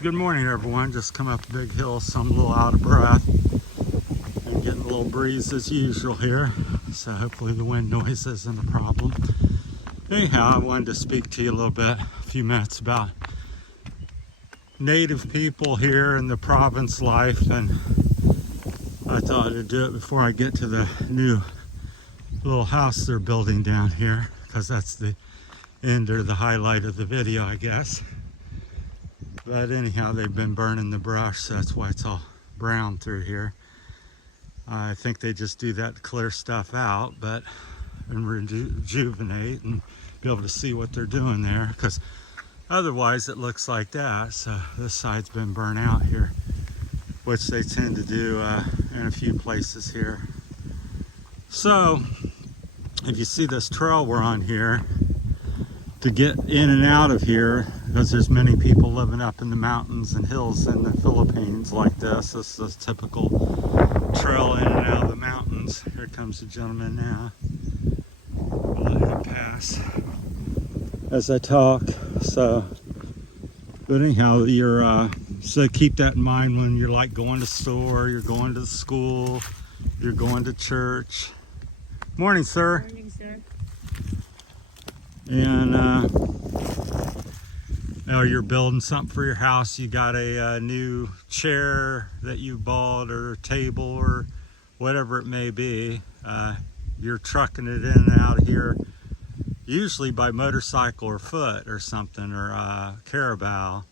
Good morning, everyone. Just come up a big hill, so I'm a little out of breath and getting a little breeze as usual here. So hopefully the wind noise isn't a problem. Anyhow, I wanted to speak to you a little bit, a few minutes about native people here in the province life, and I thought I'd do it before I get to the new little house they're building down here, because that's the end or the highlight of the video, I guess. But anyhow, they've been burning the brush, so that's why it's all brown through here. I think they just do that to clear stuff out, but and rejuvenate and be able to see what they're doing there, because otherwise it looks like that. So this side's been burnt out here, which they tend to do in a few places here. So if you see this trail we're on here, to get in and out of here, because there's many people living up in the mountains and hills in the Philippines like this. This is a typical trail in and out of the mountains. Here comes the gentleman now. We'll let him pass as I talk. So, but anyhow, so keep that in mind when you're like going to the store, you're going to the school, you're going to church. Morning, sir. Morning, sir. And now you're building something for your house. You got a new chair that you bought, or table, or whatever it may be. You're trucking it in and out of here, usually by motorcycle or foot or something, or caravel.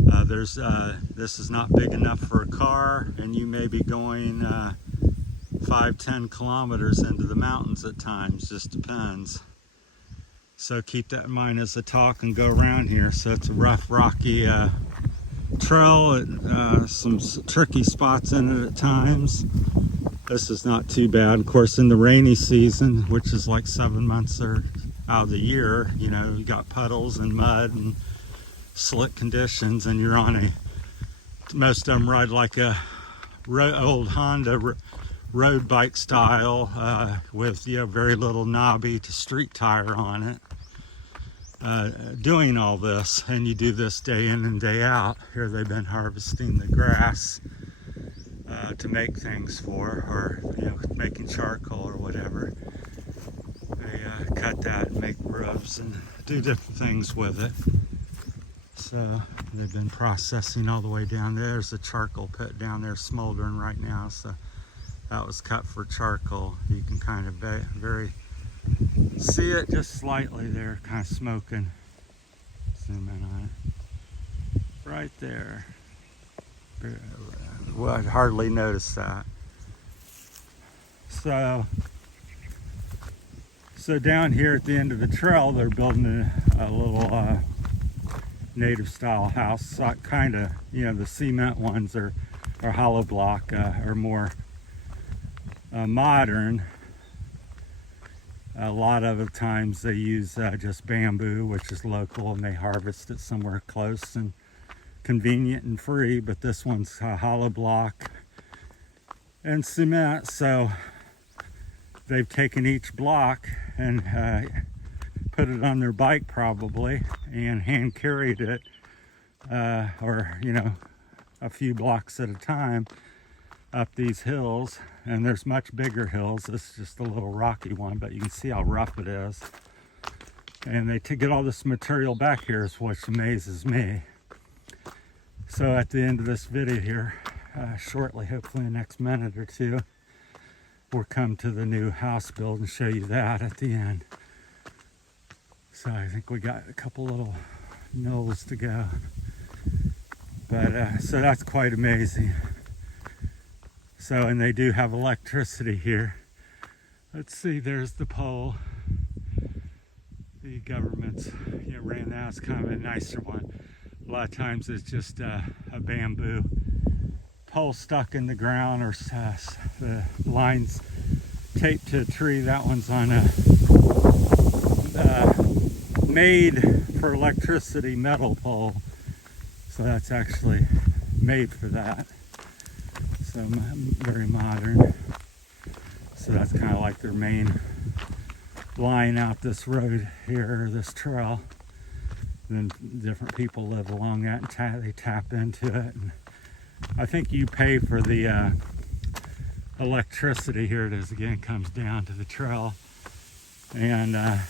This is not big enough for a car, and you may be going 5-10 kilometers into the mountains at times, just depends. So keep that in mind as I talk and go around here. So it's a rough, rocky trail, some tricky spots in it at times. This is not too bad. Of course, in the rainy season, which is like 7 months out of the year, you know, you got puddles and mud and slick conditions, and you're on most of them ride like a old Honda road bike style, with very little knobby to street tire on it. Doing all this, and you do this day in and day out. Here they've been harvesting the grass to make things for, or making charcoal or whatever. They cut that and make rubs and do different things with it. So they've been processing all the way down there. There's a charcoal pit down there smoldering right now, so that was cut for charcoal. You can kind of see it just slightly there, kind of smoking. Zoom in on it. Right there. Well, I'd hardly notice that. So down here at the end of the trail, they're building a little native style house. So kind of, the cement ones are hollow block, or more modern. A lot of the times they use just bamboo, which is local, and they harvest it somewhere close and convenient and free. But this one's hollow block and cement. So they've taken each block and put it on their bike probably, and hand carried it, or a few blocks at a time up these hills. And there's much bigger hills. This is just a little rocky one, but you can see how rough it is. And they get all this material back here, is what amazes me. So at the end of this video here, shortly, hopefully in the next minute or two, we'll come to the new house build and show you that at the end. So I think we got a couple little knolls to go. But so that's quite amazing. So, and they do have electricity here. Let's see, there's the pole. The government's ran that. It's kind of a nicer one. A lot of times it's just a bamboo pole stuck in the ground, or the lines taped to a tree. That one's on a made for electricity metal pole. So that's actually made for that. So very modern. So that's kind of like their main line out this road here, this trail. then different people live along that and they tap into it. And I think you pay for the electricity. Here it is again, comes down to the trail, and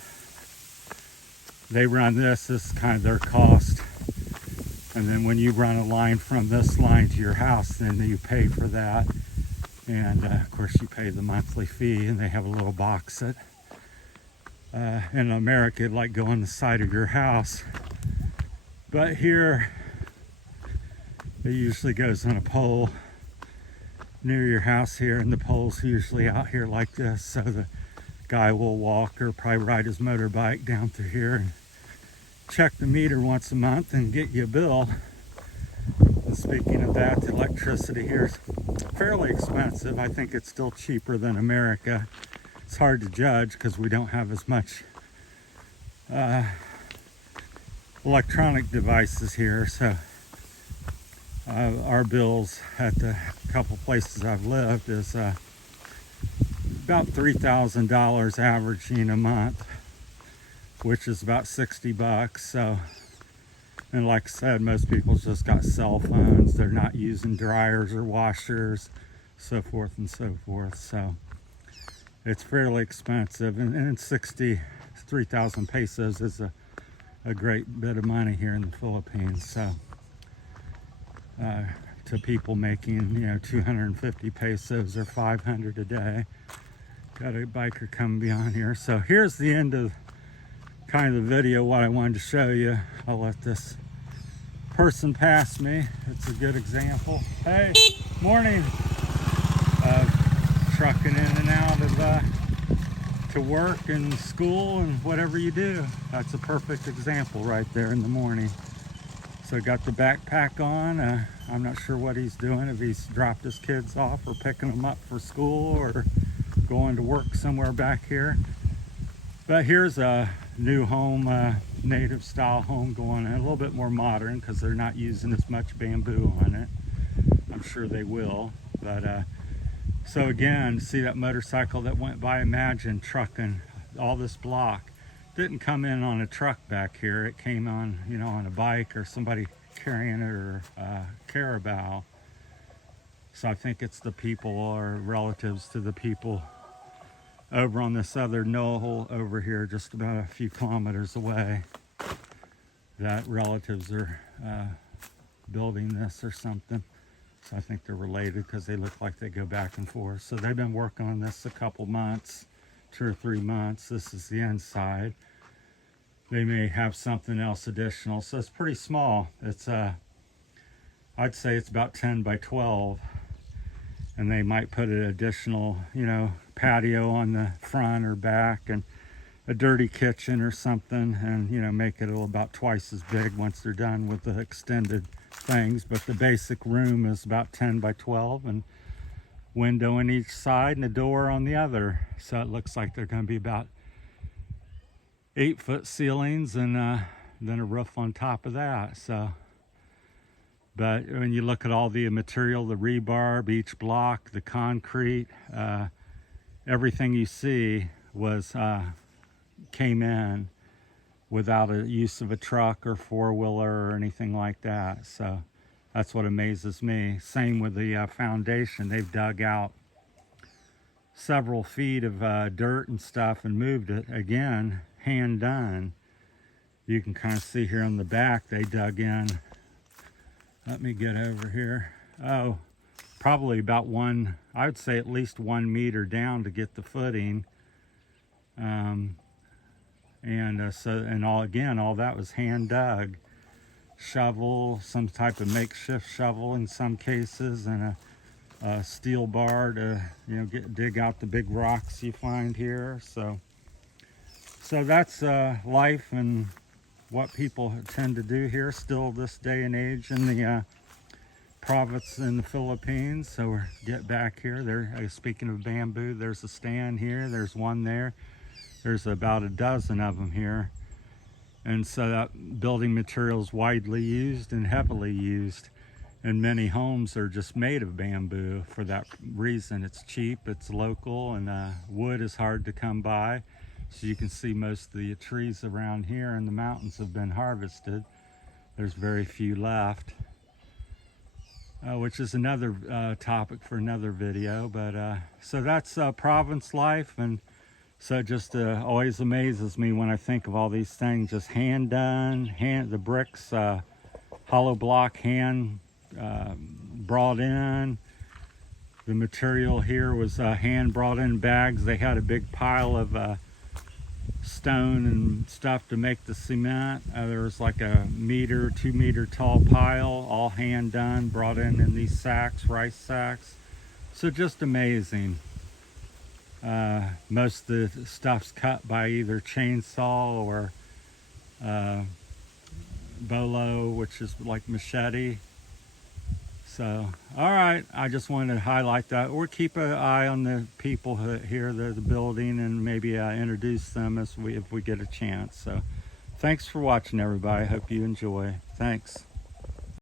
they run this is kind of their cost, and then when you run a line from this line to your house, then you pay for that, and of course you pay the monthly fee, and they have a little box that in America it'd like go on the side of your house, but here it usually goes on a pole near your house here, and the pole's usually out here like this, so the guy will walk or probably ride his motorbike down through here and check the meter once a month and get you a bill. And speaking of that, the electricity here is fairly expensive. I think it's still cheaper than America. It's hard to judge because we don't have as much electronic devices here, so our bills at the couple places I've lived is about $3,000 averaging a month, which is about 60 bucks. So, and like I said, most people just got cell phones. They're not using dryers or washers, so forth and so forth. So it's fairly expensive, and 3,000 pesos is a great bit of money here in the Philippines. So to people making 250 pesos or 500 a day. Got a biker coming beyond here. So here's the end of kind of the video, what I wanted to show you. I'll let this person pass me. It's a good example. Hey, morning. Trucking in and out of to work and school and whatever you do. That's a perfect example right there in the morning. So got the backpack on. I'm not sure what he's doing, if he's dropped his kids off or picking them up for school or going to work somewhere back here. But here's a new home, native style home going in, a little bit more modern because they're not using as much bamboo on it. I'm sure they will. But so again, see that motorcycle that went by? Imagine trucking all this block. Didn't come in on a truck back here. It came on, on a bike or somebody carrying it, or carabao. So I think it's the people or relatives to the people over on this other knoll over here, just about a few kilometers away, that relatives are building this or something. So I think they're related because they look like they go back and forth. So they've been working on this a couple months, 2 or 3 months. This is the inside. They may have something else additional. So it's pretty small. It's I'd say it's about 10 by 12. And they might put an additional, patio on the front or back, and a dirty kitchen or something, and make it about twice as big once they're done with the extended things. But the basic room is about 10 by 12, and window on each side and a door on the other. So it looks like they're going to be about 8-foot ceilings, and then a roof on top of that. So, but when you look at all the material, the rebar, each block, the concrete, everything you see was came in without a use of a truck or four-wheeler or anything like that. So that's what amazes me. Same with the foundation. They've dug out several feet of dirt and stuff and moved it, again, hand done. You can kind of see here on the back they dug in. Let me get over here. Oh, probably about I would say at least 1 meter down to get the footing. All that was hand dug. Shovel, some type of makeshift shovel in some cases, and a steel bar to dig out the big rocks you find here. So that's life and what people tend to do here still this day and age in the province in the Philippines. So we're get back here. There, speaking of bamboo, there's a stand here. There's one there. There's about a dozen of them here. And so that building material is widely used and heavily used. And many homes are just made of bamboo for that reason. It's cheap, it's local, and wood is hard to come by. So you can see most of the trees around here in the mountains have been harvested. There's very few left, which is another topic for another video. But so that's province life, and so it just always amazes me when I think of all these things just hand done, the bricks, hollow block hand brought in. The material here was hand brought in bags. They had a big pile of stone and stuff to make the cement. There was like a 2 meter tall pile, all hand done, brought in these sacks, rice sacks. So just amazing. Most of the stuff's cut by either chainsaw or bolo, which is like machete. So, all right, I just wanted to highlight that. Or keep an eye on the people here, the building, and maybe introduce them if we get a chance. So, thanks for watching, everybody. Hope you enjoy. Thanks.